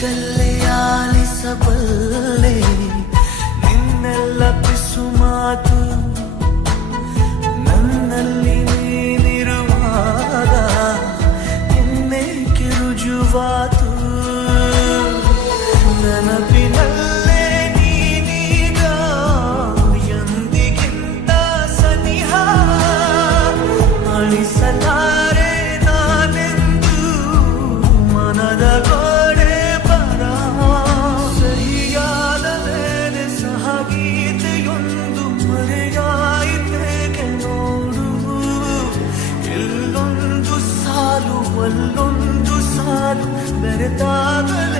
ಕಲ್ಲೇ ಆಲಿಸಬಲ್ಲೆ ನಿನ್ನೆಲ್ಲ ಪಿಸು ಮಾತು ನನ್ನಲ್ಲಿ ನೀನಿರುವಾಗ ಇನ್ನೇಕೆ ರುಜುವಾತು ನೆನಪಿನಲ್ಲೇ ನೀನೀಗ ಎಂದಿಗಿಂತ ಸನಿಹ ಅಳಿಸಲಾರೆ ನಾನೆಂದು ಮನದ ಗೋಡೆ ಬರ ಸಹಿಯಾದ ಮೇಲೆ ಸಹಗೀತೆಯೊಂದು ಮರೆಯಾಯಿತೆಗೆ ನೋಡು ಇಲ್ಲೊಂದು ಸಾಲು ಅಲ್ಲೊಂದು ಸಾಲು ಬೆರೆತಾಗಲೇ